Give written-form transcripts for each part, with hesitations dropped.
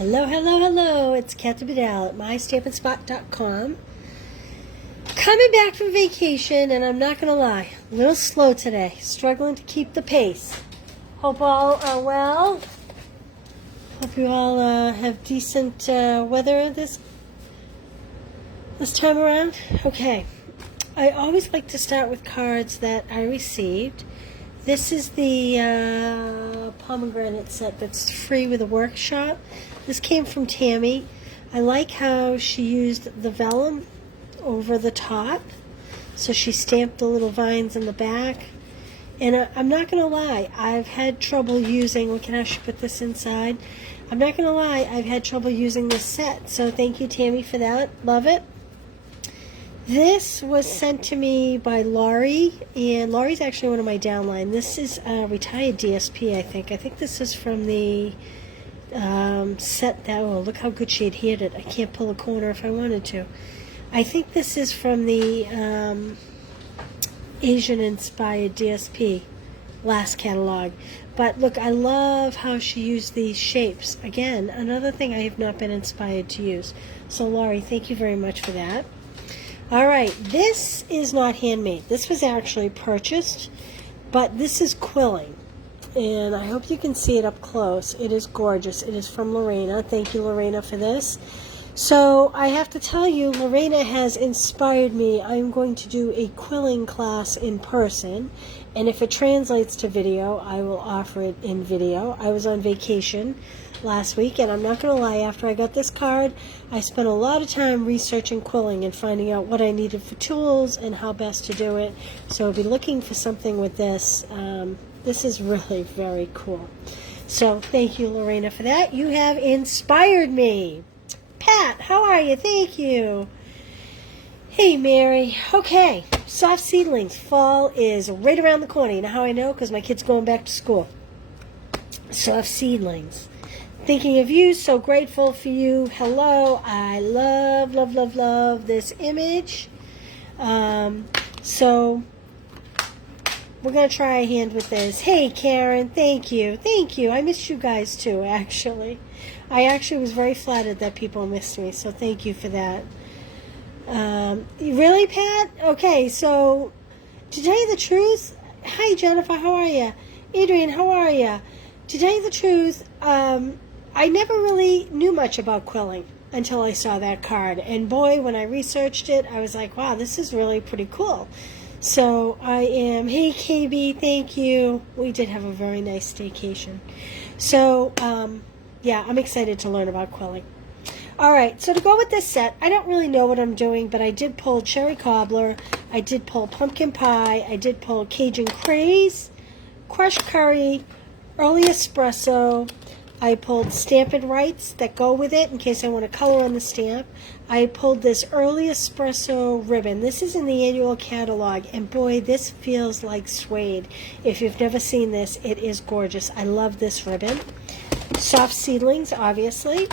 Hello, hello, hello. It's Kathy Bedell at mystampinspot.com. Coming back from vacation, and I'm not going to lie, a little slow today. Struggling to keep the pace. Hope all are well. Hope you all have decent weather this time around. Okay. I always like to start with cards that I received. This is the pomegranate set that's free with a workshop. This came from Tammy. I like how she used the vellum over the top. So she stamped the little vines in the back. And I'm not going to lie, I've had trouble using, look at how she put this inside. I'm not going to lie, I've had trouble using this set. So thank you, Tammy, for that. Love it. This was sent to me by Laurie, and Laurie's actually one of my downline. This is a retired DSP, I think. I think this is from the set that, oh, look how good she adhered it. I can't pull a corner if I wanted to. I think this is from the Asian-inspired DSP last catalog. But look, I love how she used these shapes. Again, another thing I have not been inspired to use. So, Laurie, thank you very much for that. All right, this is not handmade. This was actually purchased, but this is quilling, and I hope you can see it up close. It is gorgeous. It is from Lorena. Thank you, Lorena, for this. So I have to tell you, Lorena has inspired me. I'm going to do a quilling class in person, and if it translates to video, I will offer it in video. I was on vacation last week, and I'm not going to lie, after I got this card, I spent a lot of time researching quilling and finding out what I needed for tools and how best to do it. So I'll be looking for something with this. This is really very cool. So thank you, Lorena, for that. You have inspired me. Pat, how are you? Thank you. Hey, Mary. Okay, soft seedlings. Fall is right around the corner. You know how I know? Because my kid's going back to school. Soft seedlings. Thinking of you, so grateful for you. Hello, I love, love, love, love this image. So we're going to try a hand with this. Hey, Karen, thank you. Thank you. I missed you guys too, actually. I actually was very flattered that people missed me, so thank you for that. Really, Pat? Okay, so to tell you the truth, hi, Jennifer, how are you? Adrian, how are you? To tell you the truth, I never really knew much about quilling until I saw that card. And boy, when I researched it, I was like, wow, this is really pretty cool. So I am, hey, KB, thank you. We did have a very nice staycation. So, yeah, I'm excited to learn about quilling. All right, so to go with this set, I don't really know what I'm doing, but I did pull Cherry Cobbler. I did pull Pumpkin Pie. I did pull Cajun Craze, Crushed Curry, Early Espresso. I pulled Stampin' Rights that go with it in case I want to color on the stamp. I pulled this Early Espresso ribbon. This is in the annual catalog, and boy, this feels like suede. If you've never seen this, it is gorgeous. I love this ribbon. Soft seedlings, obviously.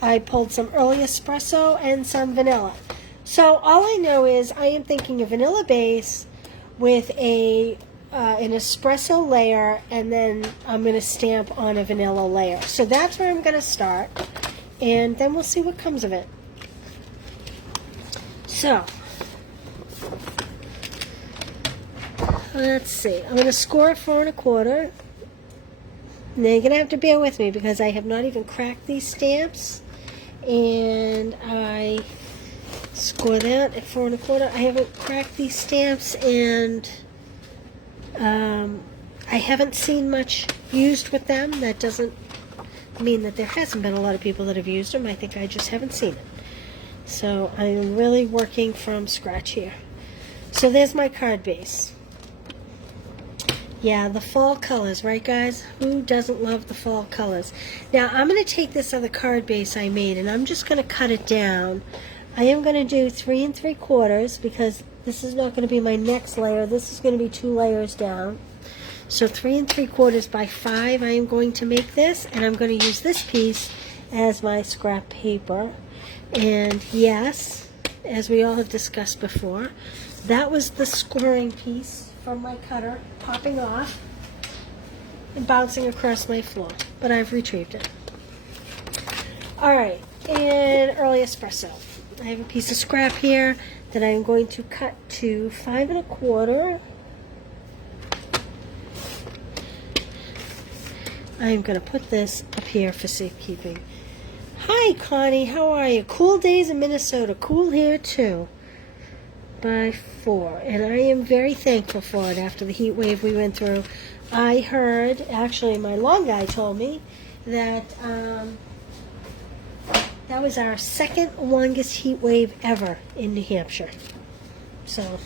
I pulled some Early Espresso and some vanilla. So all I know is I am thinking a vanilla base with an espresso layer, and then I'm going to stamp on a vanilla layer. So that's where I'm going to start, and then we'll see what comes of it. So, let's see. I'm going to score it 4 1/4. Now you're going to have to bear with me because I have not even cracked these stamps, and I score that at 4 1/4. I haven't cracked these stamps, and I haven't seen much used with them. That doesn't mean that there hasn't been a lot of people that have used them. I think I just haven't seen it. So I'm really working from scratch here. So there's my card base. Yeah, the fall colors, right, guys? Who doesn't love the fall colors? Now, I'm going to take this other card base I made, and I'm just going to cut it down. I am going to do 3 3/4 because this is not going to be my next layer. This is going to be 2 layers down. So 3 3/4 by 5 I am going to make this, and I'm going to use this piece as my scrap paper. And yes, as we all have discussed before, that was the scoring piece from my cutter popping off and bouncing across my floor, but I've retrieved it. Alright, and early espresso. I have a piece of scrap here that I'm going to cut to 5 1/4. I'm going to put this up here for safekeeping. Hi, Connie. How are you? Cool days in Minnesota. Cool here, too. By 4. And I am very thankful for it after the heat wave we went through. I heard, actually, my lawn guy told me that that was our second longest heat wave ever in New Hampshire. So,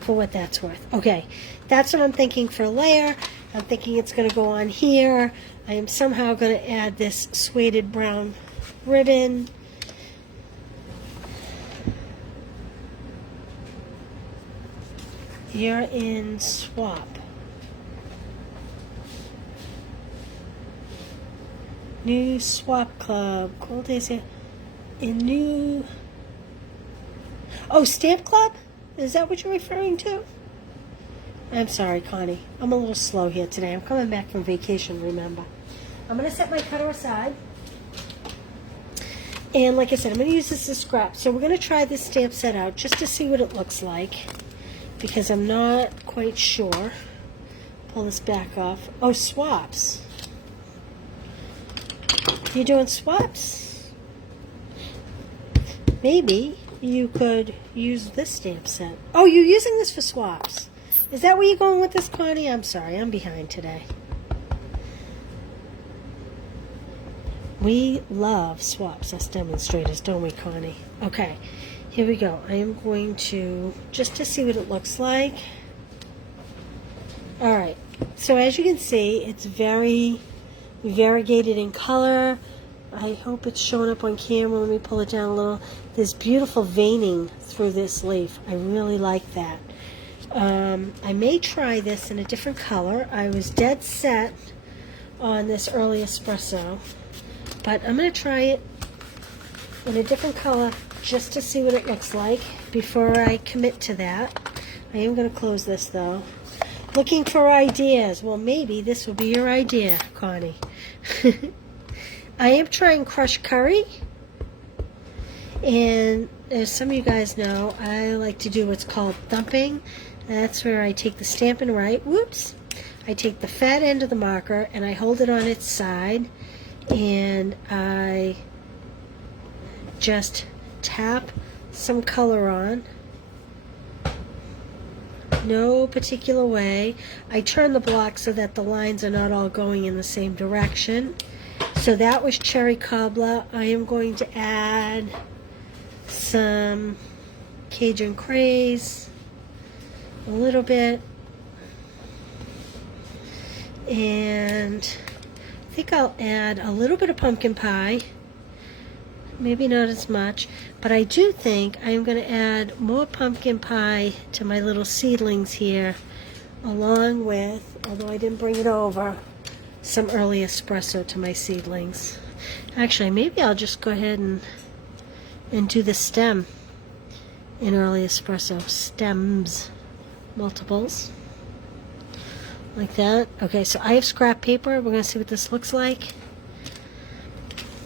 for what that's worth. Okay, that's what I'm thinking for a layer. I'm thinking it's going to go on here. I am somehow going to add this suede brown ribbon. You're in Swap. New Swap Club. Cool days here. In new... Oh, Stamp Club? Is that what you're referring to? I'm sorry, Connie. I'm a little slow here today. I'm coming back from vacation, remember. I'm going to set my cutter aside. And like I said, I'm going to use this as scrap. So we're going to try this stamp set out just to see what it looks like. Because I'm not quite sure. Pull this back off. Oh, swaps. You doing swaps? Maybe you could use this stamp set. Oh, you're using this for swaps. Is that where you're going with this, Connie? I'm sorry, I'm behind today. We love swaps, us demonstrators, don't we, Connie? Okay, here we go. I am going to, just to see what it looks like. Alright, so as you can see, it's very variegated in color. I hope it's showing up on camera. Let me pull it down a little. There's beautiful veining through this leaf. I really like that. I may try this in a different color. I was dead set on this early espresso, but I'm going to try it in a different color just to see what it looks like before I commit to that. I am going to close this though. Looking for ideas. Well, maybe this will be your idea, Connie. I am trying crushed curry, and as some of you guys know, I like to do what's called thumping. That's where I take the Stampin', whoops, I take the fat end of the marker and I hold it on its side and I just tap some color on. No particular way. I turn the block so that the lines are not all going in the same direction. So that was cherry cobbler. I am going to add some Cajun craze, a little bit, and I think I'll add a little bit of pumpkin pie. Maybe not as much, but I do think I'm going to add more pumpkin pie to my little seedlings here, along with, although I didn't bring it over, some early espresso to my seedlings. Actually, maybe I'll just go ahead and do the stem in early espresso. Stems, multiples, like that. Okay, so I have scrap paper. We're going to see what this looks like.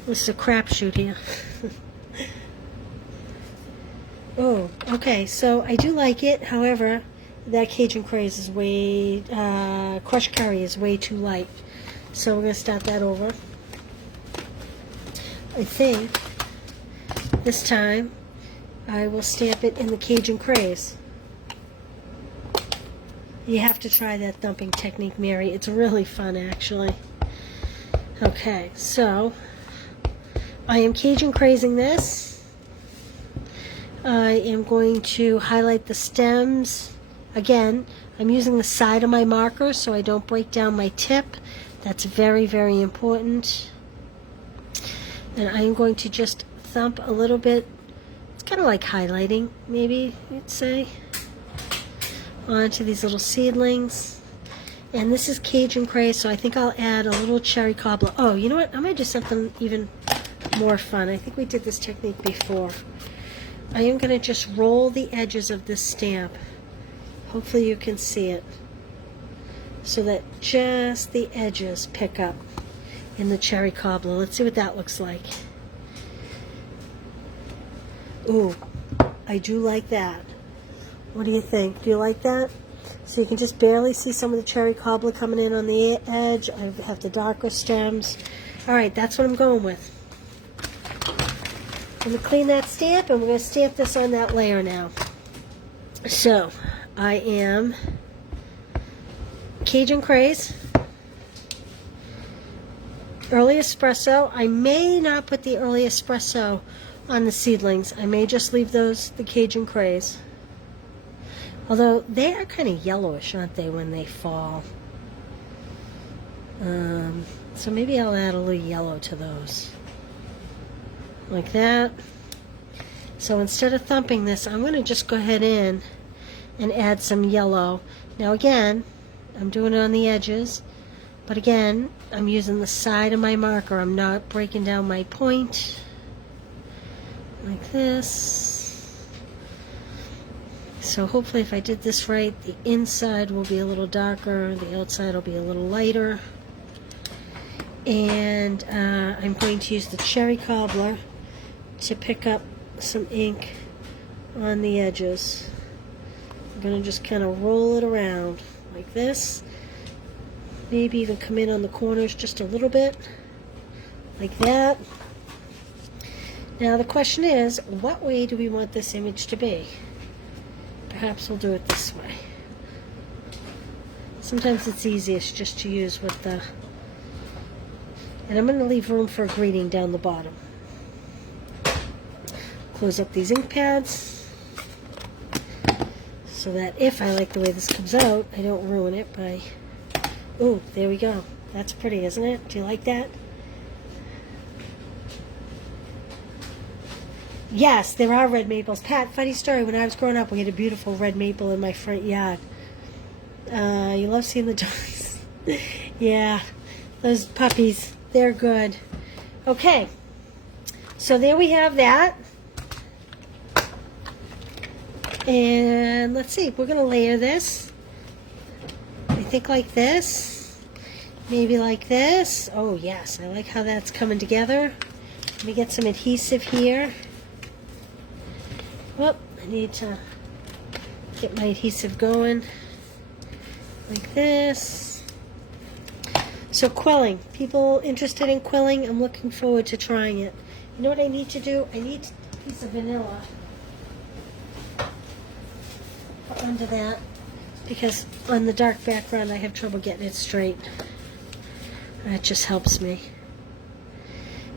This is a crapshoot here. Oh, okay, so I do like it. However, that Cajun craze is way, crushed curry is way too light. So we're going to start that over. I think this time I will stamp it in the Cajun craze. You have to try that thumping technique, Mary. It's really fun, actually. Okay, so I am Cajun crazing this. I am going to highlight the stems. Again, I'm using the side of my marker so I don't break down my tip. That's very, very important. And I'm going to just thump a little bit. It's kind of like highlighting, maybe you'd say, onto these little seedlings. And this is Cajun craze, so I think I'll add a little cherry cobbler. Oh, you know what? I'm going to do something even more fun. I think we did this technique before. I am going to just roll the edges of this stamp. Hopefully you can see it. So that just the edges pick up in the cherry cobbler. Let's see what that looks like. Ooh, I do like that. What do you think? Do you like that? So you can just barely see some of the cherry cobbler coming in on the edge. I have the darker stems. All right, that's what I'm going with. I'm going to clean that stamp, and we're going to stamp this on that layer now. So, I am Cajun Craze, Early Espresso. I may not put the Early Espresso on the Seedlings. I may just leave those, the Cajun Craze. Although they are kind of yellowish, aren't they, when they fall? So maybe I'll add a little yellow to those. Like that. So instead of thumping this, I'm going to just go ahead in and add some yellow. Now again, I'm doing it on the edges. But again, I'm using the side of my marker. I'm not breaking down my point. Like this. So hopefully if I did this right, the inside will be a little darker, the outside will be a little lighter. And I'm going to use the cherry cobbler to pick up some ink on the edges. I'm going to just kind of roll it around like this. Maybe even come in on the corners just a little bit, like that. Now the question is, what way do we want this image to be? Perhaps we'll do it this way. Sometimes it's easiest just to use with the... And I'm going to leave room for a greeting down the bottom. Close up these ink pads so that if I like the way this comes out, I don't ruin it by... Ooh, there we go. That's pretty, isn't it? Do you like that? Yes, there are red maples. Pat, funny story. When I was growing up, we had a beautiful red maple in my front yard. You love seeing the dogs. Yeah, those puppies, they're good. Okay, so there we have that. And let's see, we're going to layer this. I think like this. Maybe like this. Oh, yes, I like how that's coming together. Let me get some adhesive here. Well, I need to get my adhesive going like this. So quilling, people interested in quilling, I'm looking forward to trying it. You know what I need to do? I need a piece of vanilla under that because on the dark background I have trouble getting it straight. That just helps me.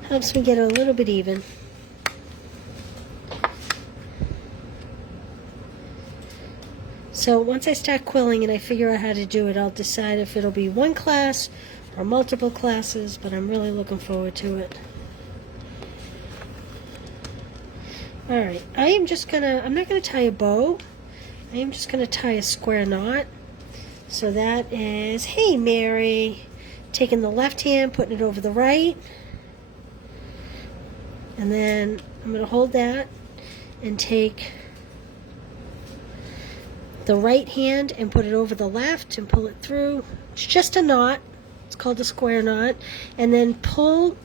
Helps me get it a little bit even. So once I start quilling and I figure out how to do it, I'll decide if it'll be one class or multiple classes, but I'm really looking forward to it. Alright, I'm not gonna tie a bow. I am just gonna tie a square knot. So that is, hey Mary, taking the left hand, putting it over the right. And then I'm gonna hold that and take the right hand and put it over the left and pull it through. It's just a knot. It's called a square knot. And then pull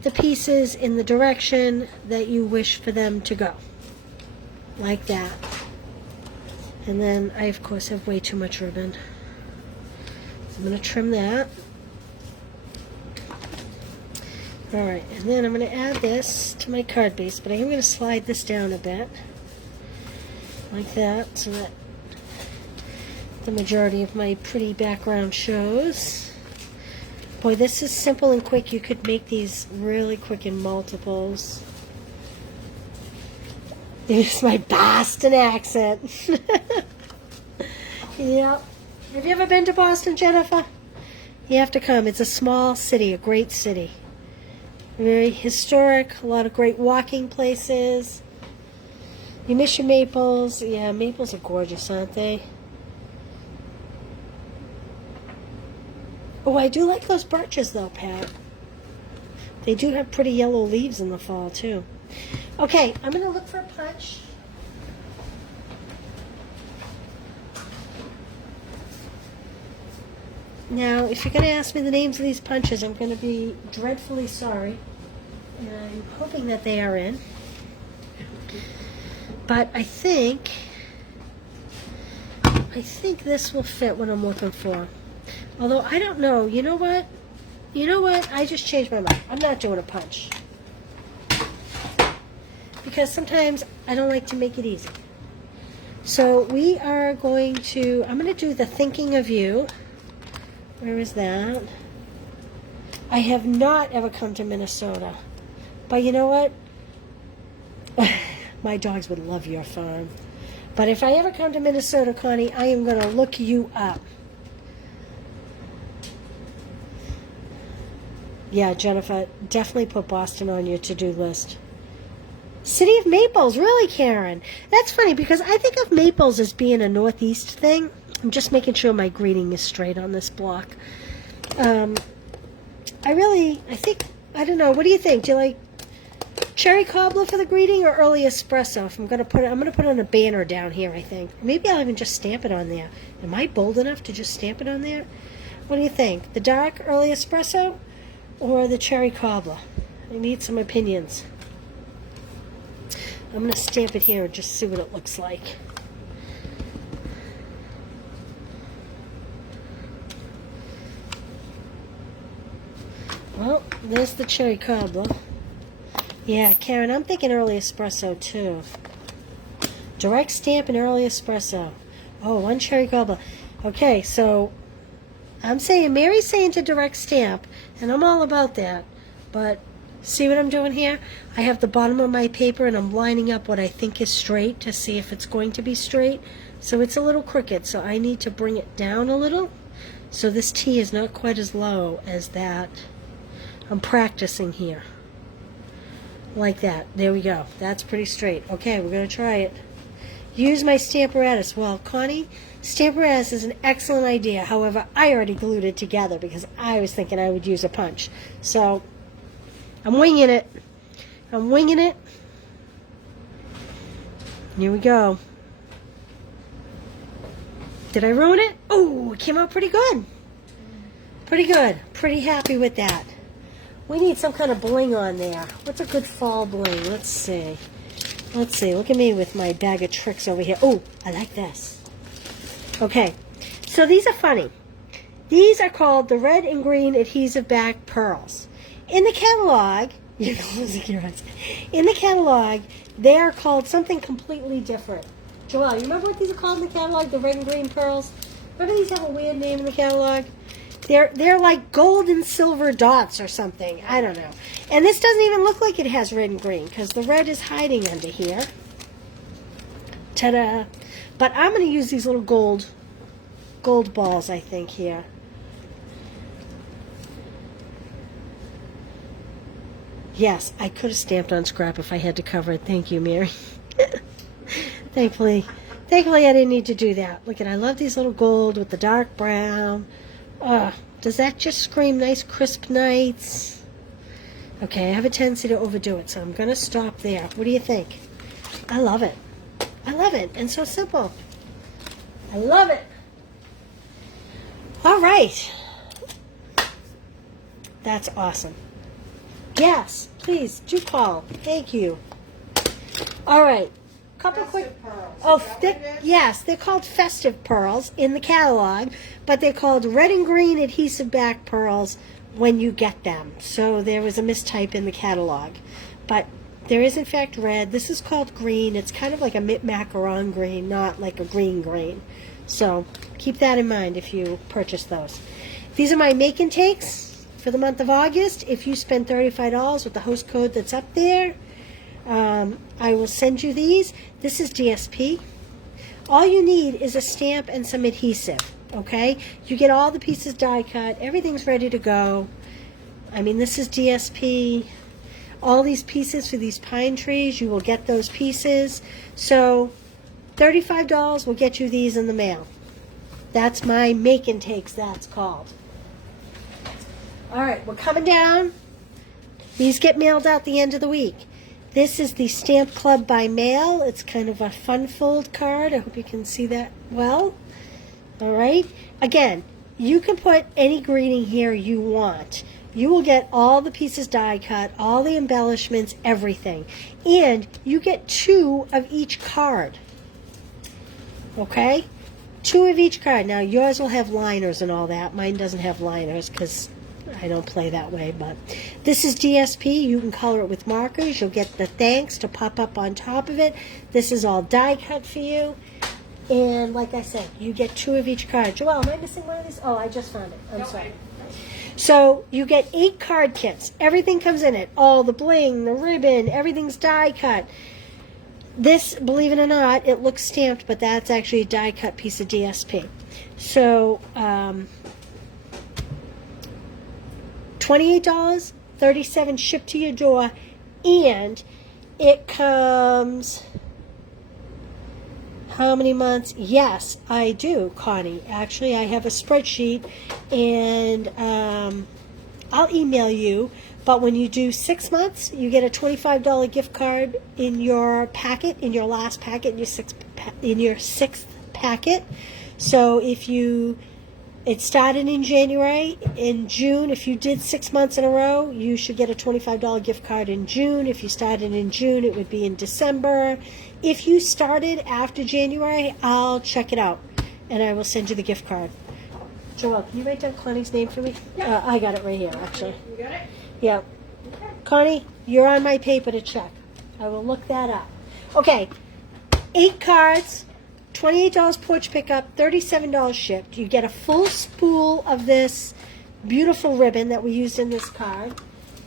the pieces in the direction that you wish for them to go. Like that. And then I, of course, have way too much ribbon. So I'm going to trim that. Alright, and then I'm going to add this to my card base, but I am going to slide this down a bit. Like that, so that the majority of my pretty background shows. Boy, this is simple and quick. You could make these really quick in multiples. There's my Boston accent. Yep. Have you ever been to Boston, Jennifer? You have to come. It's a small city, a great city. Very historic, a lot of great walking places. You miss your maples. Yeah, maples are gorgeous, aren't they? Oh, I do like those birches, though, Pat. They do have pretty yellow leaves in the fall, too. Okay, I'm going to look for a punch. Now, if you're going to ask me the names of these punches, I'm going to be dreadfully sorry. And I'm hoping that they are in. But I think this will fit what I'm looking for. Although, I don't know. You know what? You know what? I just changed my mind. I'm not doing a punch. Because sometimes I don't like to make it easy. So we are going to, I'm going to do the Thinking of You. Where is that? I have not ever come to Minnesota. But you know what? My dogs would love your farm. But if I ever come to Minnesota, Connie, I am going to look you up. Yeah, Jennifer, definitely put Boston on your to-do list. City of Maples, really, Karen? That's funny because I think of Maples as being a Northeast thing. I'm just making sure my greeting is straight on this block. I don't know. What do you think? Do you like cherry cobbler for the greeting or early espresso? If I'm gonna put it on a banner down here, I think. Maybe I'll even just stamp it on there. Am I bold enough to just stamp it on there? What do you think? The dark early espresso or the cherry cobbler? I need some opinions. I'm gonna stamp it here and just see what it looks like. Well, there's the cherry cobbler. Yeah, Karen, I'm thinking early espresso too. Direct stamp and early espresso. Oh, one cherry cobbler. Okay, so I'm saying, Mary's saying to direct stamp, and I'm all about that. But see what I'm doing here? I have the bottom of my paper and I'm lining up what I think is straight to see if it's going to be straight. So it's a little crooked, so I need to bring it down a little. So this T is not quite as low as that. I'm practicing here. Like that. There we go. That's pretty straight. Okay, we're going to try it. Use my Stamparatus. Well, Connie, Stamparatus is an excellent idea. However, I already glued it together because I was thinking I would use a punch. So, I'm winging it. I'm winging it. Here we go. Did I ruin it? Oh, it came out pretty good. Pretty good. Pretty happy with that. We need some kind of bling on there. What's a good fall bling? Let's see. Let's see. Look at me with my bag of tricks over here. Oh, I like this. Okay. So these are funny. These are called the red and green adhesive back pearls. In the catalog, you're closing your eyes. In the catalog, they are called something completely different. Joelle, you remember what these are called in the catalog? The red and green pearls? Remember these have a weird name in the catalog? They're like gold and silver dots or something. I don't know. And this doesn't even look like it has red and green because the red is hiding under here. Ta-da! But I'm going to use these little gold balls, I think, here. Yes, I could have stamped on scrap if I had to cover it. Thank you, Mary. Thankfully, I didn't need to do that. Look at, I love these little gold with the dark brown. Does that just scream nice crisp nights? Okay, I have a tendency to overdo it, so I'm going to stop there. What do you think? I love it. I love it. And so simple. I love it. All right. That's awesome. Yes, please, do call. Thank you. All right. Couple quick pearls. Oh, yes, they're called festive pearls in the catalog, but they're called red and green adhesive back pearls when you get them. So there was a mistype in the catalog, but there is in fact red. This is called green. It's kind of like a macaron green, not like a green. So keep that in mind if you purchase those. These are my make and takes for the month of August. If you spend $35 with the host code that's up there, I will send you these. This is DSP. All you need is a stamp and some adhesive, okay? You get all the pieces die cut. Everything's ready to go. I mean, this is DSP. All these pieces for these pine trees, you will get those pieces. So $35 will get you these in the mail. That's my make and takes, that's called. All right, we're coming down. These get mailed out the end of the week. This is the Stamp Club by mail. It's kind of a fun fold card. I hope you can see that well. All right. Again, you can put any greeting here you want. You will get all the pieces die cut, all the embellishments, everything. And you get 2 of each card. Okay? 2 of each card. Now, yours will have liners and all that. Mine doesn't have liners because I don't play that way. But this is DSP. You can color it with markers. You'll get the thanks to pop up on top of it. This is all die cut for you. And like I said, you get 2 of each card. Joelle, am I missing one of these? Oh, I just found it. I'm sorry. So you get 8 card kits. Everything comes in it. All the bling, the ribbon, everything's die cut. This, believe it or not, it looks stamped, but that's actually a die cut piece of DSP. So $28, $37 shipped to your door, and it comes. How many months? Yes, I do, Connie. Actually, I have a spreadsheet, and I'll email you. But when you do 6 months, you get a $25 gift card in your packet, in your last packet, in your sixth packet. So if it started in January, in June, if you did 6 months in a row, you should get a $25 gift card in June. If you started in June, it would be in December. If you started after January, I'll check it out, and I will send you the gift card. Joelle, can you write down Connie's name for me? Yeah. I got it right here, actually. You got it? Yeah. Okay. Connie, you're on my paper to check. I will look that up. Okay, 8 cards, $28 porch pickup, $37 shipped. You get a full spool of this beautiful ribbon that we used in this card.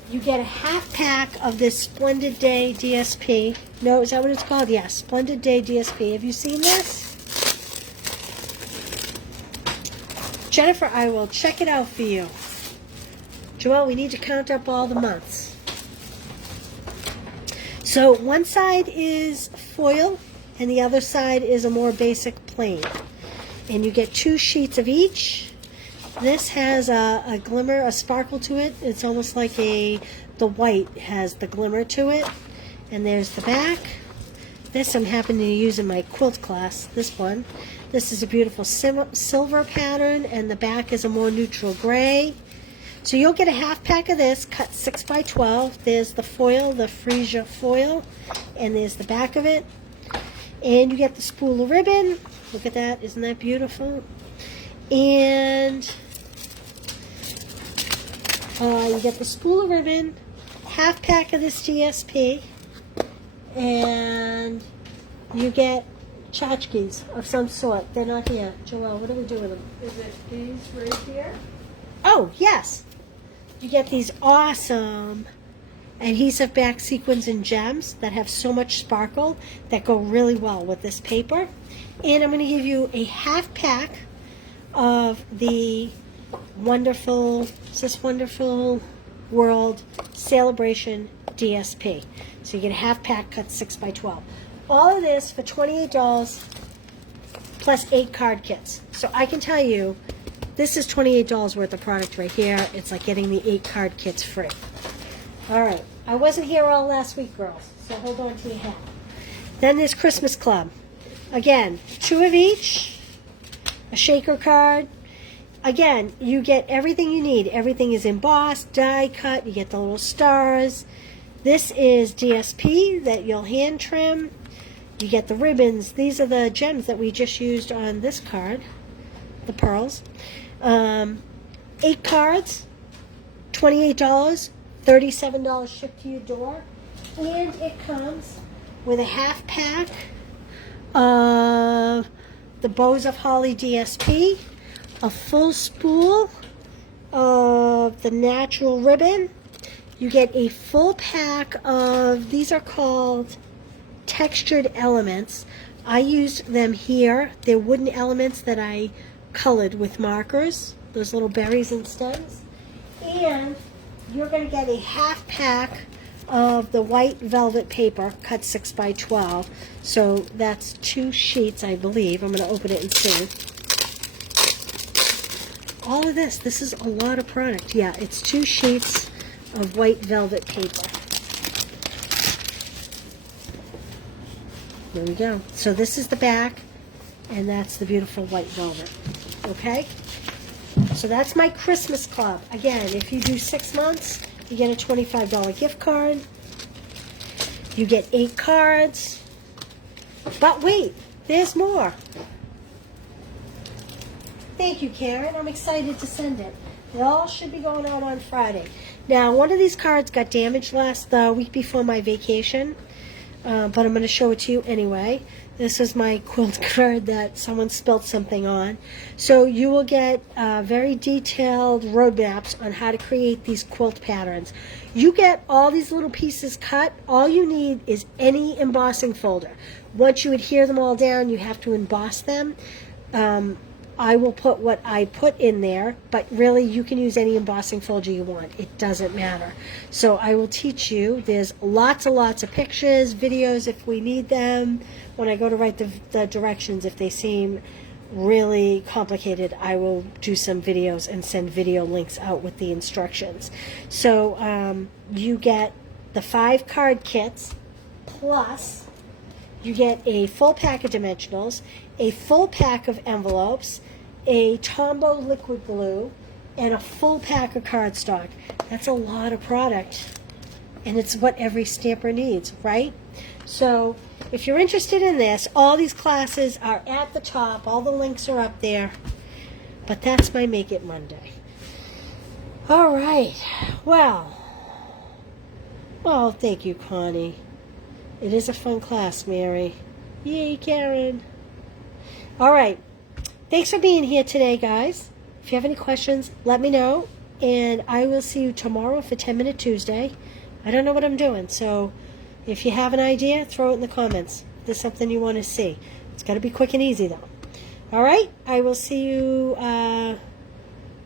You get a half pack of this Splendid Day DSP. No, is that what it's called? Yes, Splendid Day DSP. Have you seen this? Jennifer, I will check it out for you. Joelle, we need to count up all the months. So one side is foil, and the other side is a more basic plain. And you get 2 sheets of each. This has a glimmer, a sparkle to it. It's almost like the white has the glimmer to it. And there's the back. This I'm happening to use in my quilt class, this one. This is a beautiful silver pattern, and the back is a more neutral gray. So you'll get a half pack of this, cut 6 by 12. There's the foil, the freesia foil, and there's the back of it. And you get the spool of ribbon. Look at that, isn't that beautiful? And you get the spool of ribbon, half pack of this DSP, and you get tchotchkes of some sort. They're not here. Joelle, what do we do with them? Is it these right here? Oh, yes. You get these awesome adhesive back sequins and gems that have so much sparkle that go really well with this paper. And I'm going to give you a half pack of the wonderful World Celebration DSP. So you get a half pack cut 6 by 12. All of this for $28 plus 8 card kits. So I can tell you, this is $28 worth of product right here. It's like getting the 8 card kits free. All right. I wasn't here all last week, girls, so hold on to your hat. Then there's Christmas Club. Again, 2 of each. A shaker card. Again, you get everything you need. Everything is embossed, die cut. You get the little stars. This is DSP that you'll hand trim. You get the ribbons. These are the gems that we just used on this card, the pearls. 8 cards, $28, $37 shipped to your door. And it comes with a half pack of the Bows of Holly DSP, a full spool of the natural ribbon. You get a full pack of, these are called textured elements. I used them here. They're wooden elements that I colored with markers, those little berries and stems. And you're going to get a half pack of the white velvet paper, cut 6 by 12. So that's 2 sheets, I believe. I'm going to open it and see. All of this is a lot of product. Yeah, it's 2 sheets of white velvet paper. There we go. So this is the back, and that's the beautiful white velvet. Okay? So that's my Christmas club. Again, if you do 6 months, you get a $25 gift card. You get 8 cards. But wait, there's more. Thank you, Karen. I'm excited to send it. They all should be going out on Friday. Now, one of these cards got damaged the week before my vacation, but I'm going to show it to you anyway. This is my quilt card that someone spilled something on. So you will get very detailed roadmaps on how to create these quilt patterns. You get all these little pieces cut. All you need is any embossing folder. Once you adhere them all down, you have to emboss them. I will put what I put in there, but really you can use any embossing folder you want. It doesn't matter. So I will teach you. There's lots and lots of pictures, videos if we need them. When I go to write the directions, if they seem really complicated, I will do some videos and send video links out with the instructions. So you get the 5 card kits, plus you get a full pack of dimensionals, a full pack of envelopes, a Tombow liquid glue, and a full pack of cardstock. That's a lot of product, and it's what every stamper needs, right? So if you're interested in this, all these classes are at the top. All the links are up there. But that's my Make It Monday. All right. Well, thank you, Connie. It is a fun class, Mary. Yay, Karen. All right. Thanks for being here today, guys. If you have any questions, let me know. And I will see you tomorrow for 10-Minute Tuesday. I don't know what I'm doing, so if you have an idea, throw it in the comments. If there's something you want to see. It's got to be quick and easy, though. All right. I will see you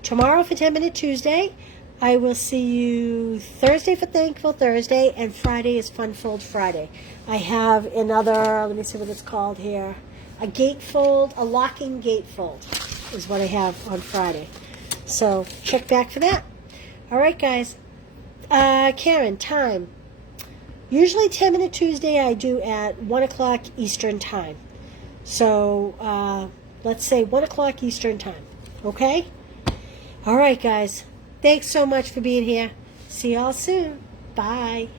tomorrow for 10-Minute Tuesday. I will see you Thursday for Thankful Thursday, and Friday is Fun Fold Friday. I have another, let me see what it's called here, a gatefold, a locking gatefold is what I have on Friday. So check back for that. All right, guys. Karen, time. Usually 10-Minute Tuesday I do at 1 o'clock Eastern Time. So let's say 1 o'clock Eastern Time. Okay? All right, guys. Thanks so much for being here. See y'all soon. Bye.